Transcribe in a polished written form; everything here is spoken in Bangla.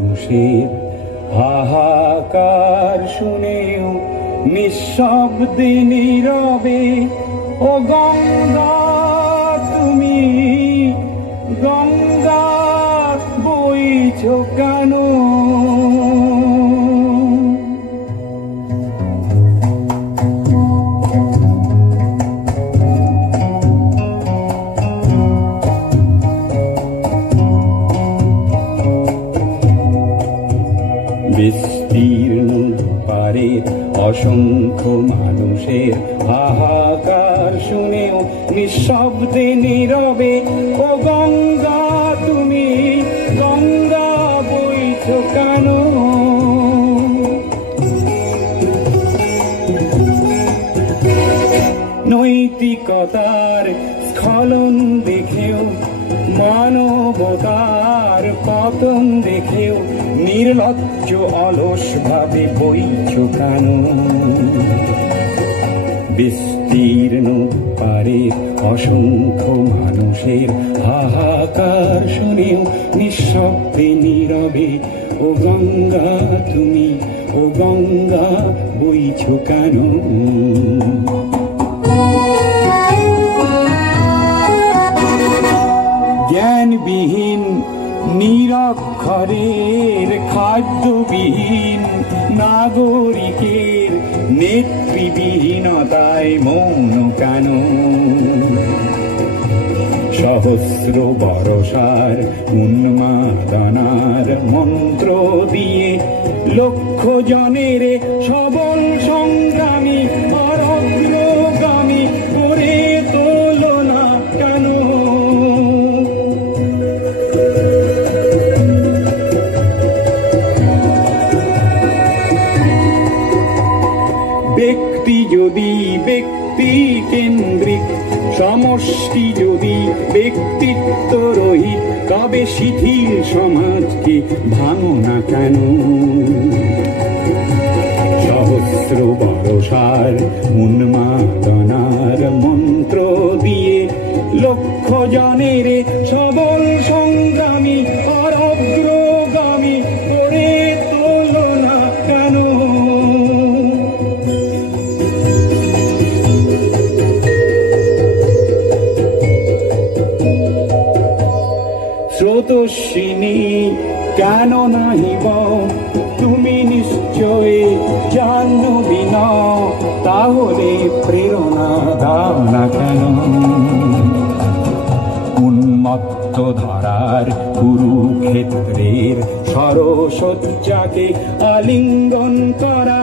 মানুষের হাহাকার শুনেও নিঃশব্দে নীরবে ও গঙ্গা তুমি গঙ্গা বইছো কেন? বিস্তীর্ণ পারের অসংখ্য মানুষের হাহাকার শুনেও নিঃশব্দে নীরবে ও গঙ্গা তুমি গঙ্গা বইছো কেন? নৈতিকতার স্খলন দেখেও মানবতার পতন দেখেও নির্লজ্জ অলস ভাবে বইছো কেন? বিস্তীর্ণ পারের অসংখ্য মানুষের হাহাকার শুনেও নিঃশব্দে নীরবে ও গঙ্গা তুমি ও গঙ্গা বইছো কেন? জ্ঞানবিহীন নিরক্ষরের খাদ্যবিহীন নাগরিকের নেতৃবিহীনতায় মৌন কেন? সহস্র বরষার উন্মাদনার মন্ত্র দিয়ে লক্ষ জনের সবল সংগ্রামী আর অগ্রগামী করে তোলো না কেন? ব্যক্তি যদি ব্যক্তি কেন্দ্রিক, সমষ্টি যদি ব্যক্তিত্ব রহিত, তবে শিথিল সমাজকে ভাঙো না কেন? সহস্র বরষার উন্মাদনার মন্ত্র দিয়ে লক্ষ জনের সবল সংগ্রামী আর অগ্রগামী করে তোলো না কেন? স্রোতস্বিনী কেন নাহিব তুমি নিশ্চয় জাহ্নবী নও, তাহলে প্রেরণা দাও না কেন? উন্মত্ত ধারার কুরুক্ষেত্রের সরসজ্জাকে আলিঙ্গন করা